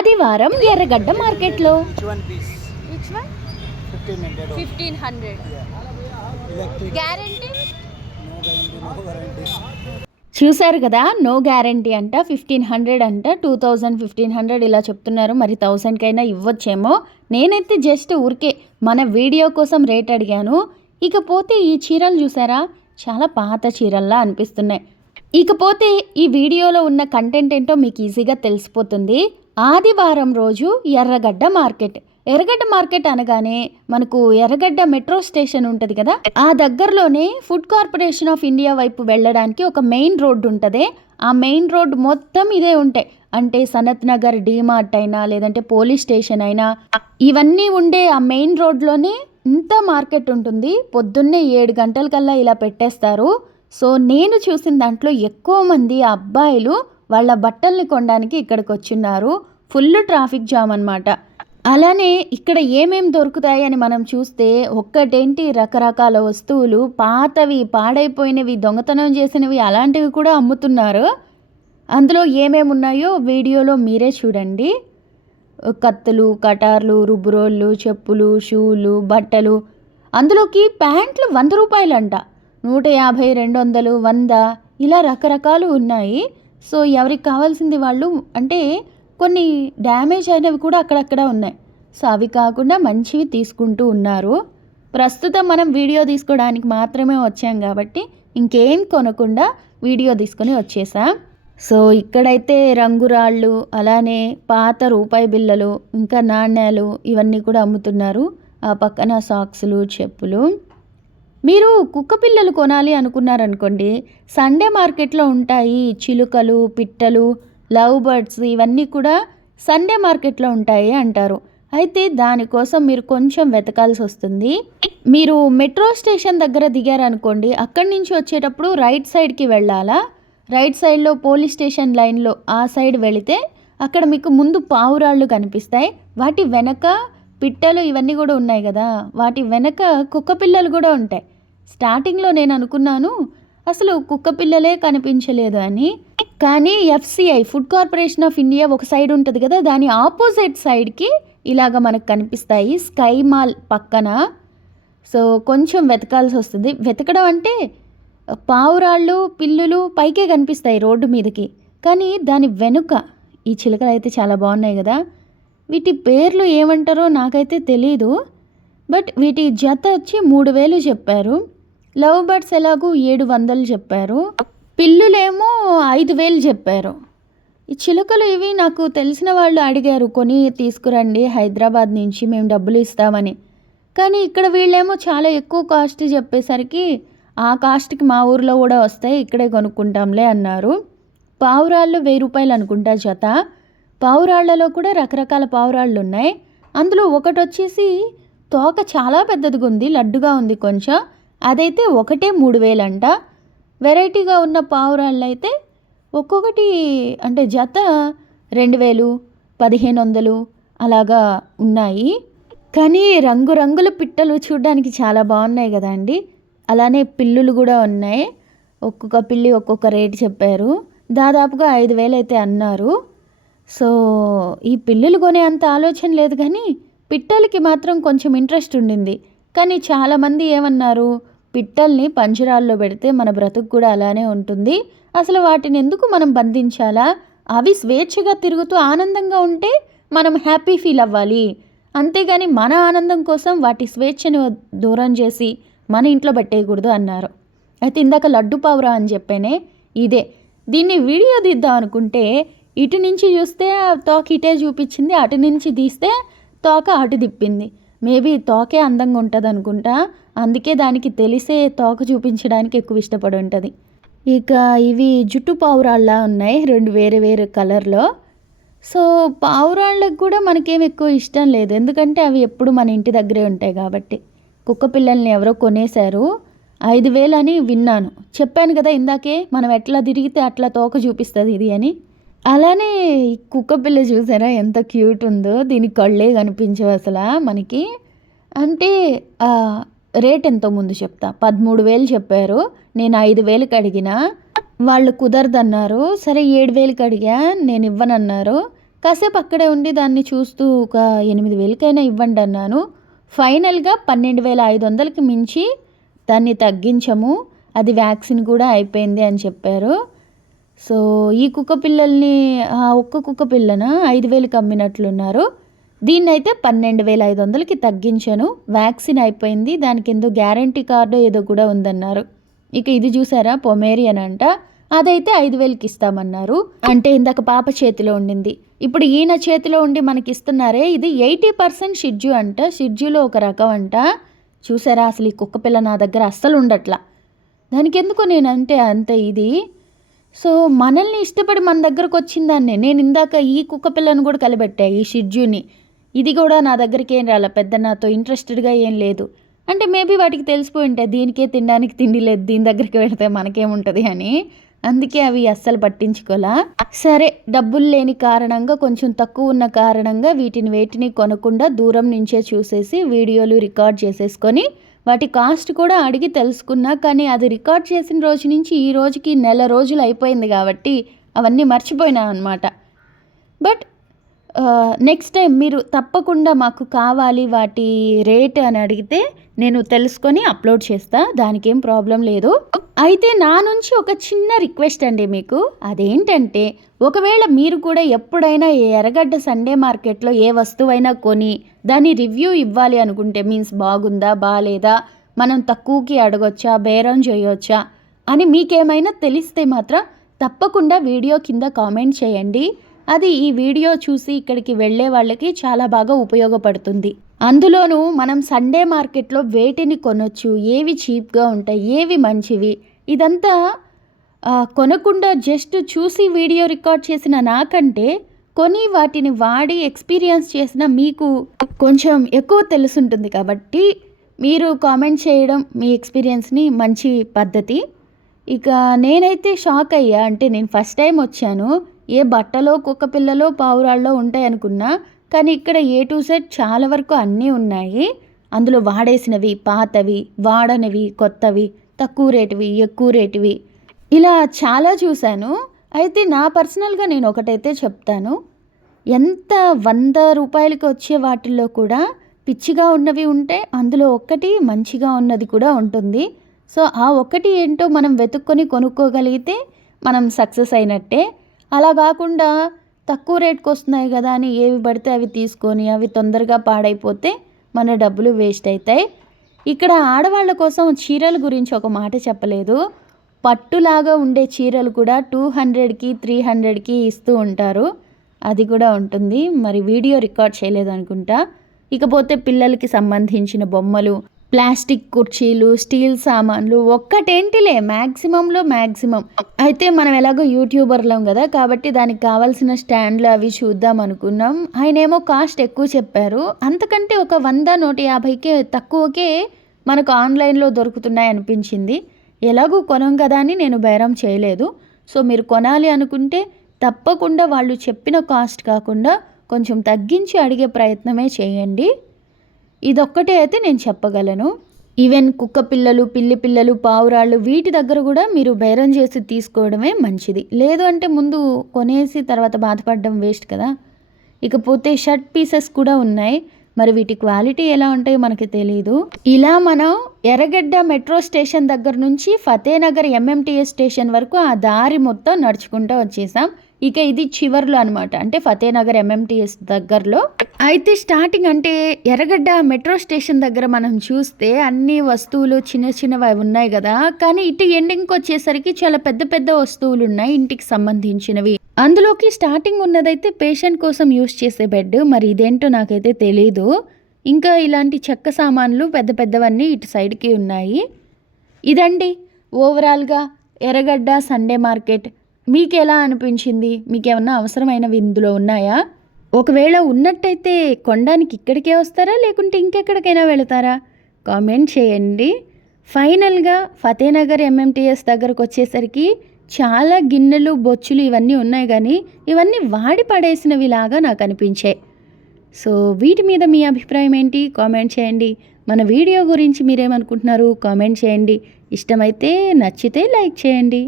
ఆదివారం ఎర్రగడ్డ మార్కెట్లో Which one piece? Which one? 1500 only. 1500. Electric. Guarantee? No guarantee, no guarantee. చూశారు కదా నో గ్యారంటీ అంట ఫిఫ్టీన్ హండ్రెడ్ అంట టూ థౌజండ్ ఫిఫ్టీన్ హండ్రెడ్ ఇలా చెప్తున్నారు మరి థౌజండ్కైనా ఇవ్వచ్చేమో నేనైతే జస్ట్ ఊరికే మన వీడియో కోసం రేట్ అడిగాను ఇకపోతే ఈ చీరలు చూసారా చాలా పాత చీరల్లా అనిపిస్తున్నాయి ఇకపోతే ఈ వీడియోలో ఉన్న కంటెంట్ ఏంటో మీకు ఈజీగా తెలిసిపోతుంది ఆదివారం రోజు ఎర్రగడ్డ మార్కెట్. ఎర్రగడ్డ మార్కెట్ అనగానే మనకు ఎర్రగడ్డ మెట్రో స్టేషన్ ఉంటుంది కదా? ఆ దగ్గరలోనే ఫుడ్ కార్పొరేషన్ ఆఫ్ ఇండియా వైపు వెళ్ళడానికి ఒక మెయిన్ రోడ్డు ఉంటుంది. ఆ మెయిన్ రోడ్ మొత్తం ఇదే ఉంటాయి అంటే సనత్ నగర్ డీమార్ట్ అయినా లేదంటే పోలీస్ స్టేషన్ అయినా ఇవన్నీ ఉండే ఆ మెయిన్ రోడ్లోనే ఇంత మార్కెట్ ఉంటుంది. పొద్దున్నే ఏడు గంటల కల్లా ఇలా పెట్టేస్తారు. సో నేను చూసిన దాంట్లో ఎక్కువ మంది అబ్బాయిలు వాళ్ళ బట్టల్ని కొనడానికి ఇక్కడికి వచ్చిన్నారు. ఫుల్ ట్రాఫిక్ జామ్ అనమాట అలానే ఇక్కడ ఏమేం దొరుకుతాయి అని మనం చూస్తే ఒక్కటేంటి? రకరకాల వస్తువులు పాతవి పాడైపోయినవి దొంగతనం చేసినవి అలాంటివి కూడా అమ్ముతున్నారు. అందులో ఏమేమి ఉన్నాయో వీడియోలో మీరే చూడండి. కత్తులు కటార్లు రుబ్బురోళ్ళు చెప్పులు షూలు బట్టలు. అందులోకి ప్యాంట్లు వంద రూపాయలంట. నూట యాభై రెండు వందలు వంద ఇలా రకరకాలు ఉన్నాయి. సో ఎవరికి కావాల్సింది వాళ్ళు అంటే కొన్ని డ్యామేజ్ అయినవి కూడా అక్కడక్కడ ఉన్నాయి. సో అవి కాకుండా మంచివి తీసుకుంటూ ఉన్నారు. ప్రస్తుతం మనం వీడియో తీసుకోవడానికి మాత్రమే వచ్చాం కాబట్టి ఇంకేం కొనకుండా వీడియో తీసుకొని వచ్చేసాం. సో ఇక్కడైతే రంగురాళ్ళు అలానే పాత రూపాయి బిళ్ళలు ఇంకా నాణ్యాలు ఇవన్నీ కూడా అమ్ముతున్నారు. ఆ పక్కన సాక్సులు చెప్పులు. మీరు కుక్క పిల్లలు కొనాలి అనుకున్నారనుకోండి సండే మార్కెట్లో ఉంటాయి చిలుకలు పిట్టలు లవ్ బర్డ్స్ ఇవన్నీ కూడా సండే మార్కెట్లో ఉంటాయి అంటారు. అయితే దానికోసం మీరు కొంచెం వెతకాల్సి వస్తుంది. మీరు మెట్రో స్టేషన్ దగ్గర దిగారనుకోండి అక్కడి నుంచి వచ్చేటప్పుడు రైట్ సైడ్కి వెళ్ళాలా? రైట్ సైడ్లో పోలీస్ స్టేషన్ లైన్లో ఆ సైడ్ వెళితే అక్కడ మీకు ముందు పావురాళ్ళు కనిపిస్తాయి. వాటి వెనక పిట్టలు ఇవన్నీ కూడా ఉన్నాయి కదా. వాటి వెనక కుక్క పిల్లలు కూడా ఉంటాయి. స్టార్టింగ్లో నేను అనుకున్నాను అసలు కుక్క పిల్లలే కనిపించలేదు అని. కానీ FCI food corporation of India ఒక సైడ్ ఉంటుంది కదా దాని ఆపోజిట్ సైడ్కి ఇలాగ మనకు కనిపిస్తాయి స్కై మాల్ పక్కన. సో కొంచెం వెతకాల్సి వస్తుంది. వెతకడం అంటే పావురాళ్ళు పిల్లులు పైకే కనిపిస్తాయి రోడ్డు మీదకి. కానీ దాని వెనుక ఈ చిలకలు అయితే చాలా బాగున్నాయి కదా. వీటి పేర్లు ఏమంటారో నాకైతే తెలీదు. బట్ వీటి జత వచ్చి మూడు వేలు చెప్పారు. లవ్ బర్డ్స్ ఎలాగూ ఏడు వందలు చెప్పారు. పిల్లులేమో ఐదు వేలు చెప్పారు. ఈ చిలుకలు ఇవి నాకు తెలిసిన వాళ్ళు అడిగారు కొని తీసుకురండి హైదరాబాద్ నుంచి మేము డబ్బులు ఇస్తామని. కానీ ఇక్కడ వీళ్ళేమో చాలా ఎక్కువ కాస్ట్ చెప్పేసరికి ఆ కాస్ట్కి మా ఊర్లో కూడా వస్తాయి ఇక్కడే కొనుక్కుంటాంలే అన్నారు. పావురాళ్ళు వెయ్యి రూపాయలు అనుకుంటా జత. పావురాళ్ళలో కూడా రకరకాల పావురాళ్ళు ఉన్నాయి అందులో ఒకటి వచ్చేసి తోక చాలా పెద్దదిగా ఉంది లడ్డుగా ఉంది కొంచెం. అదైతే ఒకటే మూడు వేలంట. వెరైటీగా ఉన్న పావురాళ్ళు అయితే ఒక్కొక్కటి అంటే జత రెండు వేలు పదిహేను వందలు అలాగా ఉన్నాయి. కానీ రంగురంగుల పిట్టలు చూడడానికి చాలా బాగున్నాయి కదా అండి. అలానే పిల్లులు కూడా ఉన్నాయి. ఒక్కొక్క పిల్లి ఒక్కొక్క రేటు చెప్పారు. దాదాపుగా ఐదు వేలు అయితే అన్నారు. సో ఈ పిల్లులు కొనే అంత ఆలోచన లేదు కానీ పిట్టలకి మాత్రం కొంచెం ఇంట్రెస్ట్ ఉండింది. కానీ చాలామంది ఏమన్నారు? పిట్టల్ని పంజరాల్లో పెడితే మన బ్రతుకు కూడా అలానే ఉంటుంది. అసలు వాటిని ఎందుకు మనం బంధించాలా? అవి స్వేచ్ఛగా తిరుగుతూ ఆనందంగా ఉంటే మనం హ్యాపీ ఫీల్ అవ్వాలి. అంతేగాని మన ఆనందం కోసం వాటి స్వేచ్ఛను దూరం చేసి మన ఇంట్లో పెట్టేయకూడదు అన్నారు. అయితే ఇందాక లడ్డు పావురా అని చెప్పానే ఇదే. దీన్ని వీడియో తీద్దాం అనుకుంటే ఇటు నుంచి చూస్తే ఆ తోక ఇటే చూపించింది అటు నుంచి తీస్తే తోక అటు తిప్పింది. మేబీ తోకే అందంగా ఉంటుంది అనుకుంటా అందుకే దానికి తెలిసే తోక చూపించడానికి ఎక్కువ ఇష్టపడి ఉంటుంది. ఇక ఇవి జుట్టు పావురాళ్ళ ఉన్నాయి రెండు వేరే వేరే కలర్లో. సో పావురాళ్ళకు కూడా మనకేం ఎక్కువ ఇష్టం లేదు. ఎందుకంటే అవి ఎప్పుడు మన ఇంటి దగ్గరే ఉంటాయి కాబట్టి. కుక్క పిల్లల్ని ఎవరో కొనేశారు. ఐదు వేలు అని విన్నాను. చెప్పాను కదా ఇందాకే మనం ఎట్లా తిరిగితే అట్లా తోక చూపిస్తుంది ఇది అని. అలానే ఈ కుక్క పిల్ల చూసారా ఎంత క్యూట్ ఉందో దీని కళ్ళే కనిపించవు అసలు మనకి. అంటే రేట్ ఎంతో ముందు చెప్తా. పదమూడు వేలు చెప్పారు. నేను ఐదు వేలకు అడిగిన వాళ్ళు కుదరదన్నారు. సరే ఏడు వేలకు అడిగా నేను ఇవ్వనన్నారు. కాసేపు అక్కడే ఉండి దాన్ని చూస్తూ ఒక ఎనిమిది వేలకైనా ఇవ్వండి అన్నాను. ఫైనల్గా పన్నెండు వేల ఐదు వందలకి మించి దాన్ని తగ్గించము. అది వ్యాక్సిన్ కూడా అయిపోయింది అని చెప్పారు. సో ఈ కుక్క పిల్లల్ని ఆ ఒక్క కుక్క పిల్లన ఐదు వేలకు అమ్మినట్లున్నారు. దీన్ని అయితే పన్నెండు వేల ఐదు వందలకి తగ్గించాను. వ్యాక్సిన్ అయిపోయింది. దానికి ఎంతో గ్యారంటీ కార్డు ఏదో కూడా ఉందన్నారు. ఇక ఇది చూసారా? పొమేరియన్ అంట. అదైతే ఐదు వేలకి ఇస్తామన్నారు. అంటే ఇందాక పాప చేతిలో ఉండింది. ఇప్పుడు ఈయన చేతిలో ఉండి మనకి ఇస్తున్నారే ఇది ఎయిటీ పర్సెంట్ షిడ్జు అంట. షిడ్జులో ఒక రకం అంట. చూసారా? అసలు ఈ కుక్క పిల్ల నా దగ్గర అస్సలు ఉండట్లా. దానికి ఎందుకు నేనంటే అంత ఇది. సో మనల్ని ఇష్టపడి మన దగ్గరకు వచ్చిందాన్ని. నేను ఇందాక ఈ కుక్క పిల్లను కూడా కలిపెట్టా ఈ షిడ్జుని ఇది కూడా నా దగ్గరికి ఏం రాలే పెద్ద నాతో ఇంట్రెస్టెడ్గా ఏం లేదు. అంటే మేబీ వాటికి తెలిసిపోయి ఉంటాయి దీనికే తినడానికి తిండి లేదు దీని దగ్గరికి వెళితే మనకేముంటుంది అని. అందుకే అవి అస్సలు పట్టించుకోలా. సరే డబ్బులు లేని కారణంగా కొంచెం తక్కువ ఉన్న కారణంగా వీటిని వేటిని కొనకుండా దూరం నుంచే చూసేసి వీడియోలు రికార్డ్ చేసేసుకొని వాటి కాస్ట్ కూడా అడిగి తెలుసుకున్నా కానీ అది రికార్డ్ చేసిన రోజు నుంచి ఈ రోజుకి నెల రోజులు అయిపోయింది కాబట్టి అవన్నీ మర్చిపోయినా అనమాట బట్ నెక్స్ట్ టైం మీరు తప్పకుండా మాకు కావాలి వాటి రేట్ అని అడిగితే నేను తెలుసుకొని అప్లోడ్ చేస్తా దానికి ఏం ప్రాబ్లం లేదు. అయితే నా నుంచి ఒక చిన్న రిక్వెస్ట్ అండి మీకు. అదేంటంటే ఒకవేళ మీరు కూడా ఎప్పుడైనా ఎర్రగడ్డ సండే మార్కెట్లో ఏ వస్తువైనా కొని దాని రివ్యూ ఇవ్వాలి అనుకుంటే మీన్స్ బాగుందా బాగాలేదా మనం తక్కువకి అడగొచ్చా బేరం చేయొచ్చా అని మీకేమైనా తెలిస్తే మాత్రం తప్పకుండా వీడియో కింద కామెంట్ చేయండి. అది ఈ వీడియో చూసి ఇక్కడికి వెళ్ళే వాళ్ళకి చాలా బాగా ఉపయోగపడుతుంది. అందులోనూ మనం సండే మార్కెట్లో వేటిని కొనొచ్చు ఏవి చీప్గా ఉంటాయి ఏవి మంచివి ఇదంతా కొనకుండా జస్ట్ చూసి వీడియో రికార్డ్ చేసిన నాకంటే కొని వాటిని వాడి ఎక్స్పీరియన్స్ చేసిన మీకు కొంచెం ఎక్కువ తెలుసుంటుంది కాబట్టి మీరు కామెంట్ చేయడం మీ ఎక్స్పీరియన్స్ని మంచి పద్ధతి. ఇక నేనైతే షాక్ అయ్యా అంటే నేను ఫస్ట్ టైం వచ్చాను. ఏ బట్టలో కుక్క పిల్లలో పావురాల్లో ఉంటాయనుకున్నా కానీ ఇక్కడ ఏ టు సెట్ చాలా వరకు అన్నీ ఉన్నాయి. అందులో వాడేసినవి పాతవి వాడనివి కొత్తవి తక్కువ రేటువి ఎక్కువ రేటువి. ఇలా చాలా చూశాను. అయితే నా పర్సనల్గా నేను ఒకటైతే చెప్తాను. ఎంత వంద రూపాయలకి వచ్చే వాటిల్లో కూడా పిచ్చిగా ఉన్నవి ఉంటే అందులో ఒక్కటి మంచిగా ఉన్నది కూడా ఉంటుంది. సో ఆ ఒక్కటి ఏంటో మనం వెతుక్కొని కొనుక్కోగలిగితే మనం సక్సెస్ అయినట్టే. అలా కాకుండా తక్కువ రేట్కి వస్తున్నాయి కదా అని ఏవి పడితే అవి తీసుకొని అవి తొందరగా పాడైపోతే మన డబ్బులు వేస్ట్ అవుతాయి ఇక్కడ ఆడవాళ్ళ కోసం చీరల గురించి ఒక మాట చెప్పలేదు. పట్టులాగా ఉండే చీరలు కూడా టూ హండ్రెడ్కి త్రీ హండ్రెడ్కి ఇస్తూ ఉంటారు. అది కూడా ఉంటుంది. మరి వీడియో రికార్డ్ చేయలేదు అనుకుంటా ఇకపోతే పిల్లలకి సంబంధించిన బొమ్మలు ప్లాస్టిక్ కుర్చీలు స్టీల్ సామాన్లు ఒక్కటేంటిలే మ్యాక్సిమంలో మ్యాక్సిమం అయితే మనం ఎలాగో యూట్యూబర్లం కదా కాబట్టి దానికి కావాల్సిన స్టాండ్లు అవి చూద్దాం అనుకున్నాం. ఆయన ఏమో కాస్ట్ ఎక్కువ చెప్పారు. అంతకంటే ఒక వంద నూట యాభైకే తక్కువకే మనకు ఆన్లైన్లో దొరుకుతున్నాయి అనిపించింది. ఎలాగూ కొనం కదా అని నేను బేరం చేయలేదు. సో మీరు కొనాలి అనుకుంటే తప్పకుండా వాళ్ళు చెప్పిన కాస్ట్ కాకుండా కొంచెం తగ్గించి అడిగే ప్రయత్నమే చేయండి. ఇదొక్కటే అయితే నేను చెప్పగలను. ఈవెన్ కుక్క పిల్లలు పిల్లి పిల్లలు పావురాళ్ళు వీటి దగ్గర కూడా మీరు బేరం చేసి తీసుకోవడమే మంచిది. లేదు అంటే ముందు కొనేసి తర్వాత బాధపడడం వేస్ట్ కదా. ఇకపోతే షర్ట్ పీసెస్ కూడా ఉన్నాయి. మరి వీటి క్వాలిటీ ఎలా ఉంటాయో మనకి తెలియదు ఇలా మనం ఎర్రగడ్డ మెట్రో స్టేషన్ దగ్గర నుంచి ఫతేనగర్ ఎంఎంటీఎస్ స్టేషన్ వరకు ఆ దారి మొత్తం నడుచుకుంటూ వచ్చేసాం. ఇక ఇది చివర్లో అనమాట అంటే ఫతేనగర్ ఎంఎంటీఎస్ దగ్గరలో అయితే స్టార్టింగ్ అంటే ఎర్రగడ్డ మెట్రో స్టేషన్ దగ్గర మనం చూస్తే అన్ని వస్తువులు చిన్న చిన్నవి ఉన్నాయి కదా. కానీ ఇటు ఎండింగ్కి వచ్చేసరికి చాలా పెద్ద పెద్ద వస్తువులు ఉన్నాయి ఇంటికి సంబంధించినవి. అందులోకి స్టార్టింగ్ ఉన్నదైతే పేషెంట్ కోసం యూస్ చేసే బెడ్. మరి ఇదేంటో నాకైతే తెలీదు. ఇంకా ఇలాంటి చెక్క సామాన్లు పెద్ద పెద్దవన్నీ ఇటు సైడ్కి ఉన్నాయి. ఇదండి. ఓవరాల్గా ఎర్రగడ్డ సండే మార్కెట్. మీకు ఎలా అనిపించింది? మీకేమన్నా అవసరమైనవి ఇందులో ఉన్నాయా? ఒకవేళ ఉన్నట్టయితే కొనడానికి ఇక్కడికే వస్తారా? లేకుంటే ఇంకెక్కడికైనా వెళతారా? కామెంట్ చేయండి. ఫైనల్గా ఫతేనగర్ ఎంఎంటీఎస్ దగ్గరకు వచ్చేసరికి చాలా గిన్నెలు బొచ్చులు ఇవన్నీ ఉన్నాయి కానీ ఇవన్నీ వాడి పడేసినవి లాగా నాకు అనిపించాయి. సో వీటి మీద మీ అభిప్రాయం ఏంటి? కామెంట్ చేయండి. మన వీడియో గురించి మీరేమనుకుంటున్నారు? కామెంట్ చేయండి. ఇష్టమైతే నచ్చితే లైక్ చేయండి.